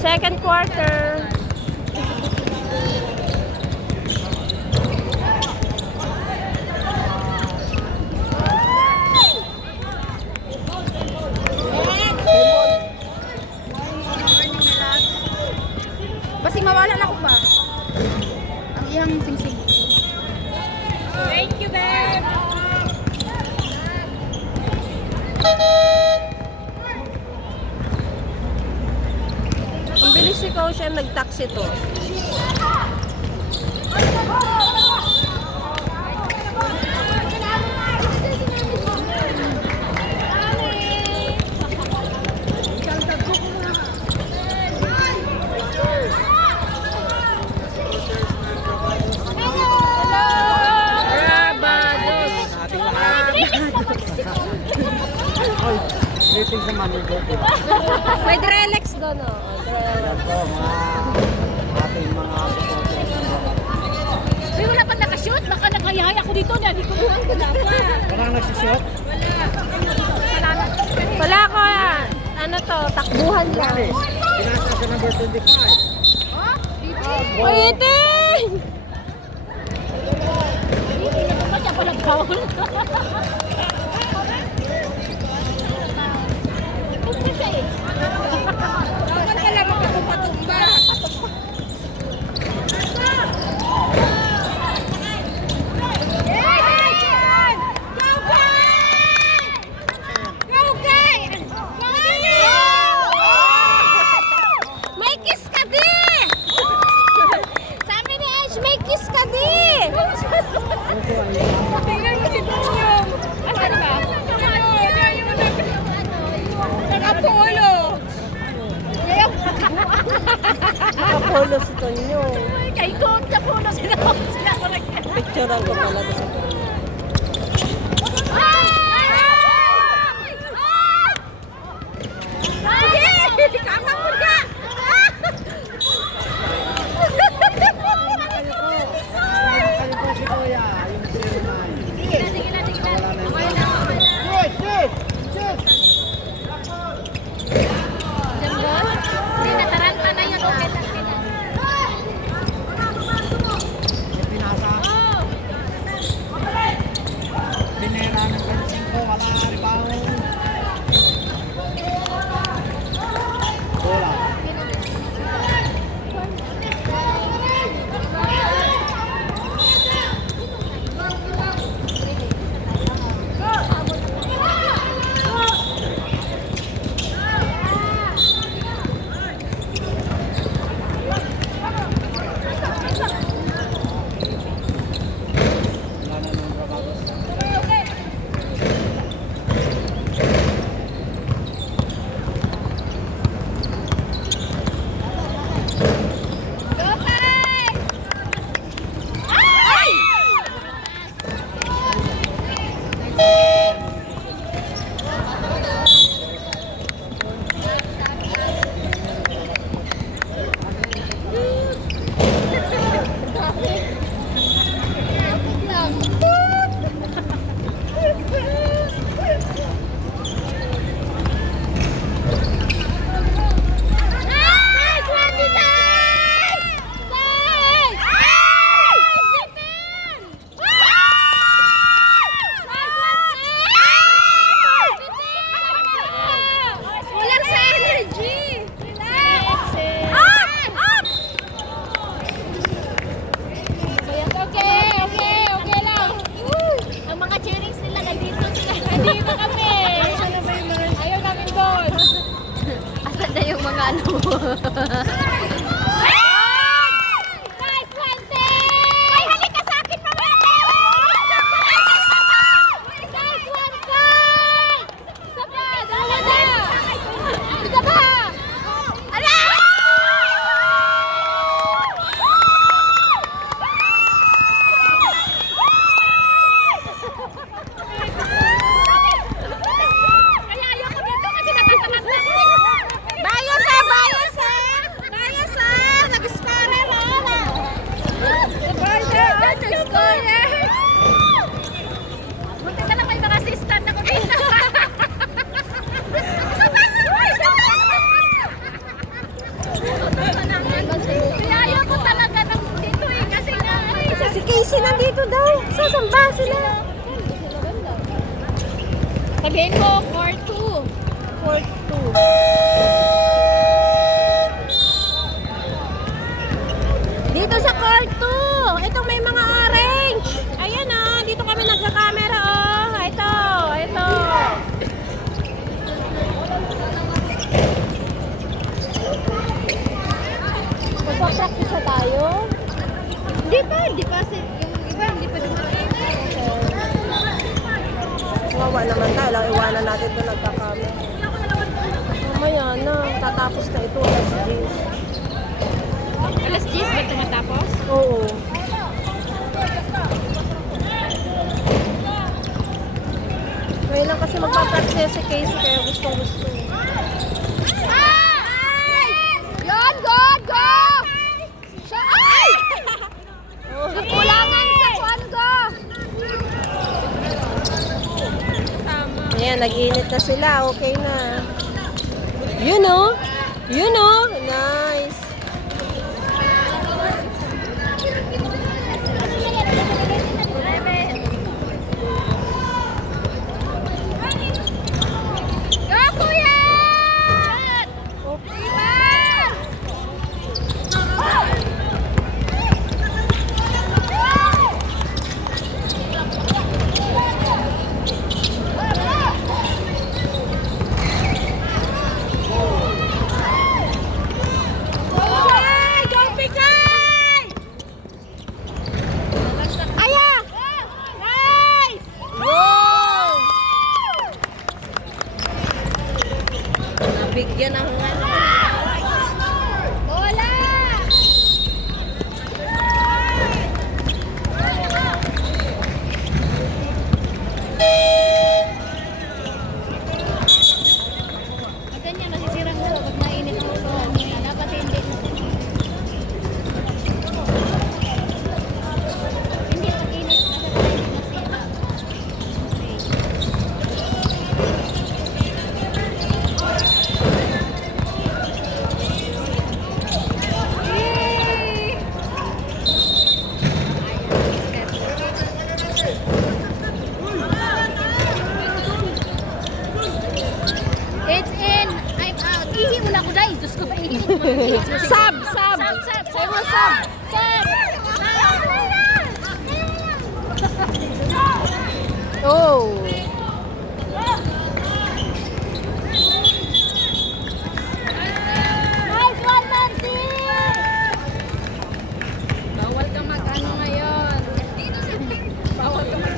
Second quarter. Basi mawala na ko ba? Ang iyang sing-sing. Thank you, babe. Ang bilis ikaw siya nag-taxi to. Waiting sa manager ko. May Drelex doon, oh. Yan po, ating mga supporters. Uy, wala pa nakashoot. Baka naghayahay ako dito. Hindi ko naman wala pa. Parang nagsishoot? Wala ko yan. Ano to, takbuhan lang. Pinasa sa number 25. Uy, itin! Hindi pa siya palang foul. Bakit ka lang magpatumba? May kiss ka di! Sabi ni Ash, may kiss ka di! Tingnan mo si Donyong. Asan ba? Nag-Apollo. Kapolo si Tonyo. Kay ko, Apollo sila ko Picture ko pala sa Tonyo. Kama mo na! Kayo po si Kuya, yung Hindi, nataranta na yun. Okay lang sila. pinasa. Binera ng 25, wala rebound. Bola. Nice one, Tay! Ay, halika sa akin, mamaya! Nice one, Tay! Isa pa, dalawa na! Isa pa! Ala! Kaya ayoko dito kasi natatakot ako. Bayos ha! Bayos ha! Asan ba sila? Sabihin mo, court 2. Court 2. Dito sa court 2. Itong may mga orange. Ayan oh. Dito kami nagka-camera oh. Ito. Ito. Magpa-practice na tayo? Hindi pa. Yung iba, hindi pa dumating. Wawa naman tayo. Lang iwanan natin ito nagka-camera. Mamaya na. Tatapos na ito. Alas 10 ba tumatapos? Oo. Ngayon lang kasi magpapractice si Casey kaya gustong gusto. Yan, go! Siya, ay! Kulangan sa kuwan ko! Ayan, nag-init na sila. Okay na. Yun oh. Yun oh. Nice. Go, kuya! Bigyan ng Bola! Ganyan, nasisirang mo pag mainit ang ulo. Dapat hindi. Hindi, pag init, dapat hindi nasira. It's in. I'm out. Ihi mo na ako dahil. Diyos ko ba ihi? Sub! Sab! Oh! Nice one, Nancy! Bawal ka mag-ano ngayon. Bawal ka mag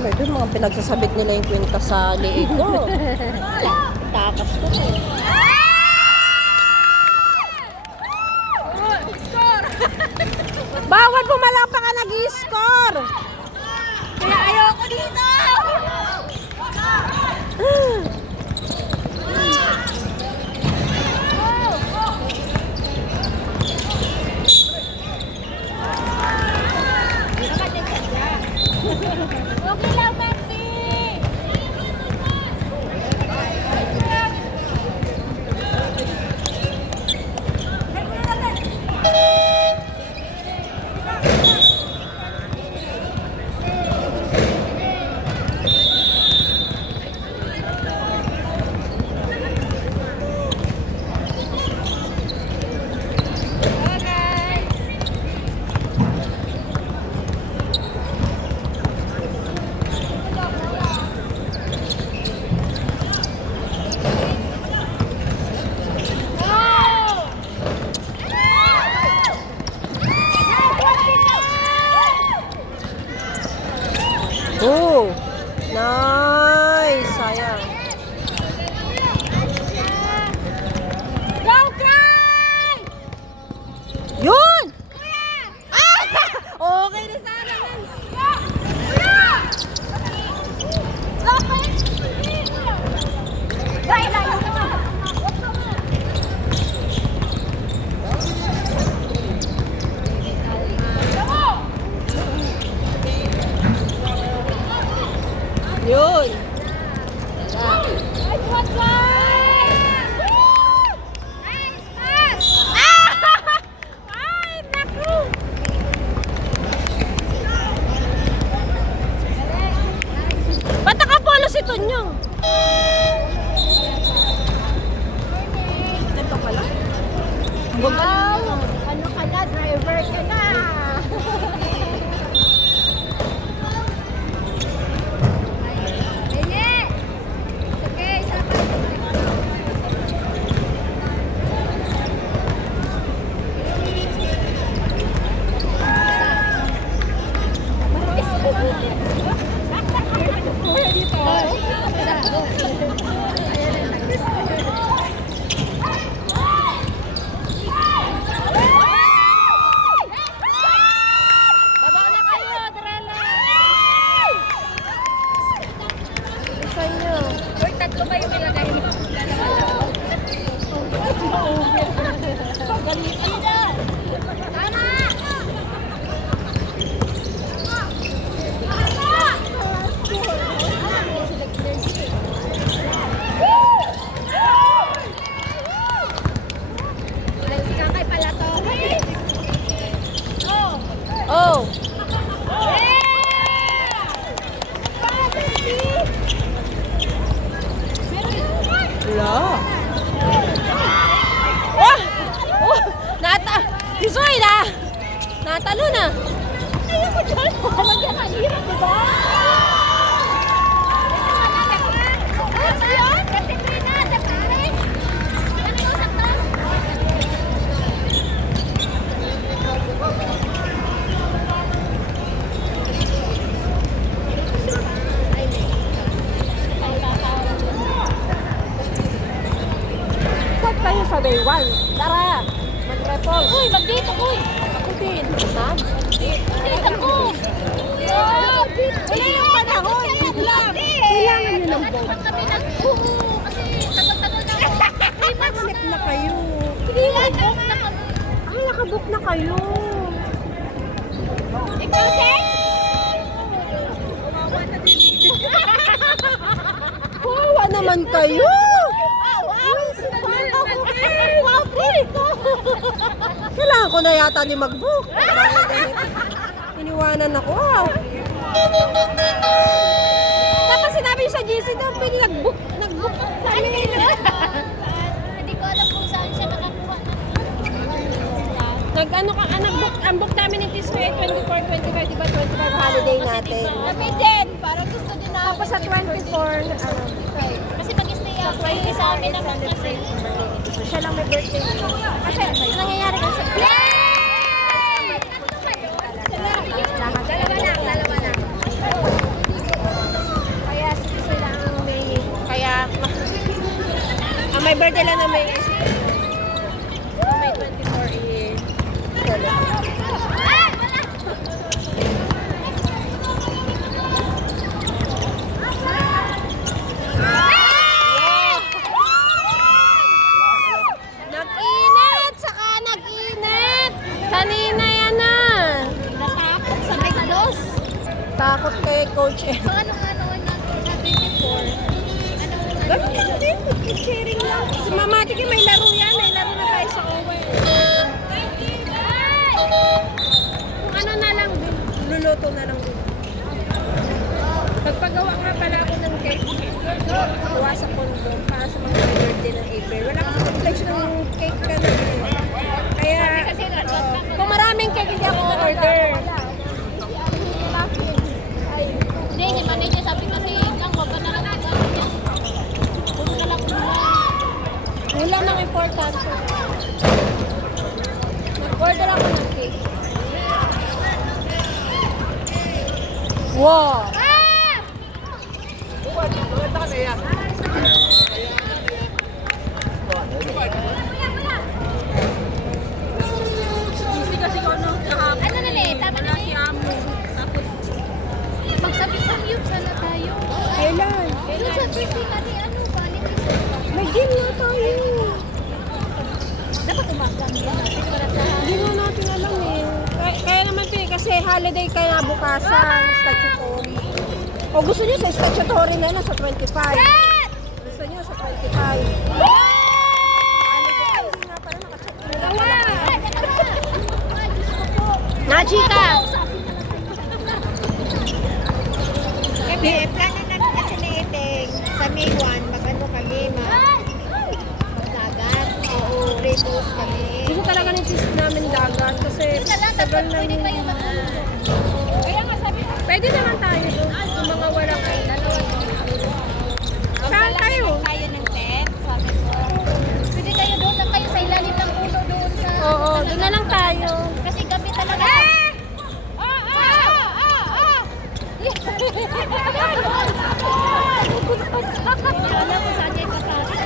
Ito yung mga pinagsasabit nila yung kwinta sa liig ko. Takas ko eh. Score! Bawal bumalaw pa ka nag-i-score! Kaya ayoko dito! Okay lang, Maxi! Wow! Ano ka na? Driver ka na! Hindi! Okay, baba na kayo, Drella! Saan nyo? Uy, tatlo kayo nilagay mo. Pagalitan na! Tama! Si Kakay pala to. Oh! Wala. Oh! Oh! Isoy na! Natalo na! Ayaw ko dyan! Halagyan ka, hirap, diba? Ano yun? Katrina, sa pare! Ano yung sakta? Saan kayo sa day 1? Tara! Mag-repol! Uy, mag-date ako! Ako din! Ha? Mag-date ako! Wala yung panahon! Kailangan nyo ng boat. Kami nag-buo. Kasi tagal-tagal na ako. Accept na kayo. Hindi nga, book na kami. Ay, nakabook na kayo. Ikaw, Jen? Wawa naman kayo. Wow, presko. Kailangan ko na yata di mag-book. Iniwanan ako. Tapos sinabi sa GC na pwede nag-book sa amin. Hindi ko alam kung saan siya nakakuha ng Nag-ano ka, nag-book, ang book namin ng Tisray 24, 25, diba 25 holiday natin. Kami din, parang gusto din na. Tapos sa 24, Kasi mag-stay ako sa amin naman kasi. siya lang may birthday. Kasi, ano nangyayari kasi? Dalawa na. Kaya sila ang may, ang may birthday lang na may, may 24 is, nag-init! Saka nag-init! Kanina yan na! Natakot sa Mekalos. Takot kay Coach eh. So, ano natin sa 24? Ganun din, sharing lang. Si Mama Tiki, may laro yan. May laro na tayo sa Owen. Kung ano na lang, luluto na lang din. Pagpagawa nga pala ako ng cake. Gawa sa condo para sa mga birthday ng April. Wala kasi pag-pledge ng cake ka na eh. Kaya, kung maraming cake, hindi ako order. Hindi, si manager sabi kasi lang, wag ka na lang mag-ano niya. Puno na lang muna. Ulam ang importante. Nag-order ako ng cake. Wow! Ano na eh, tama na eh. Magsabi-samyup sana tayo. Kailan? Yung sa birthday natin, ano, validation. May game na tayo. Dapat umagang din natin para sa... Hindi mo natin alam eh. Kaya naman ito eh, kasi holiday ka na bukasan, statutory. O gusto nyo sa statutory na lang sa 25. Gusto nyo sa 25. Holiday, hindi nga pala nakacheck. Nachika! Plano namin kasi ni Eteng sa May 1, mag-ano kami, mag-dagat. Oo, retos kami. Gusto talaga namin dagat kasi tagal na Pwede kayo Kaya nga sabi ko, Pwede naman tayo doon. Yung mga walang Saan kayo? Tayo ng tent, sabi ko. pwede kayo doon lang kayo sa ilalim ng ulo doon sa... Oo, doon na lang tayo. Kasi gabi talaga. Wala ko saan niya ipapasok.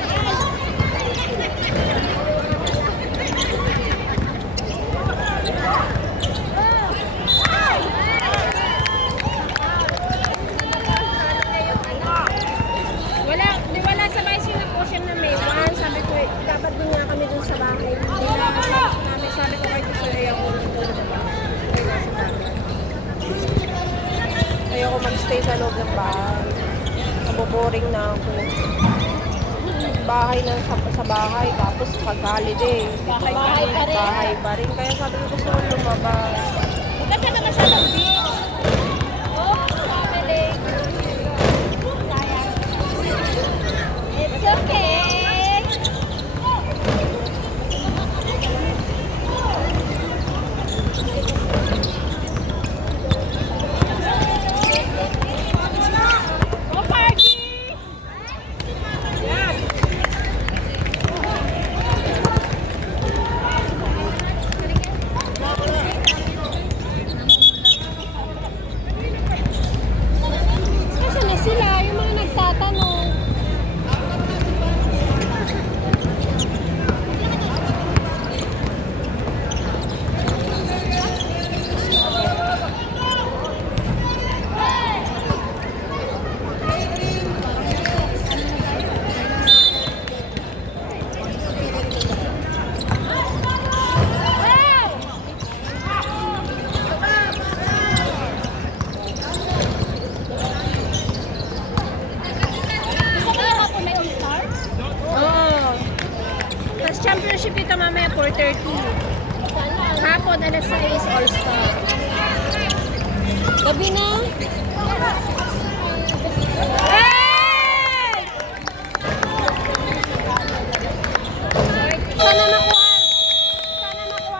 Wala sa Vice ng Ocean na may one. Sabi ko, dapat doon nga kami doon sa bahay. Hindi na namin sabi ko kahit gusto ayoko dito sa bahay. Kaya nasa bahay. Ayoko magstay sa loob ng bahay. Naboboring na ako. Bahay lang sa bahay. Tapos pag holiday. Bahay pa rin. Bahay pa rin. Kaya sabi ko gusto ko lumabas. Maganda naman siya ng beach. Oh, family. Sayang. It's okay. Go party! Nasaan na sila? Yung mga nagtatanong. Kaya ako may all-star? Oo. Tapos championship ito mamaya 4:30. Hapon, alas 6, All-Star. Gabi na. Hey! Sana makuha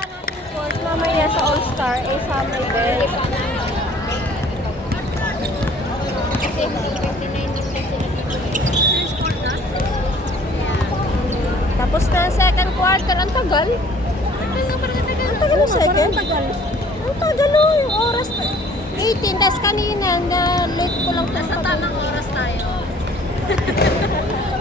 natin court mamaya sa All-Star. Eh, sa may bell. Kasi 59 yung sila dito. Tapos na second quarter. Ang tagal. Ang tagal ng second? Ang tagal o. Yung oras. 18. Tapos kanina, na late ko lang. Nasa tamang oras tayo.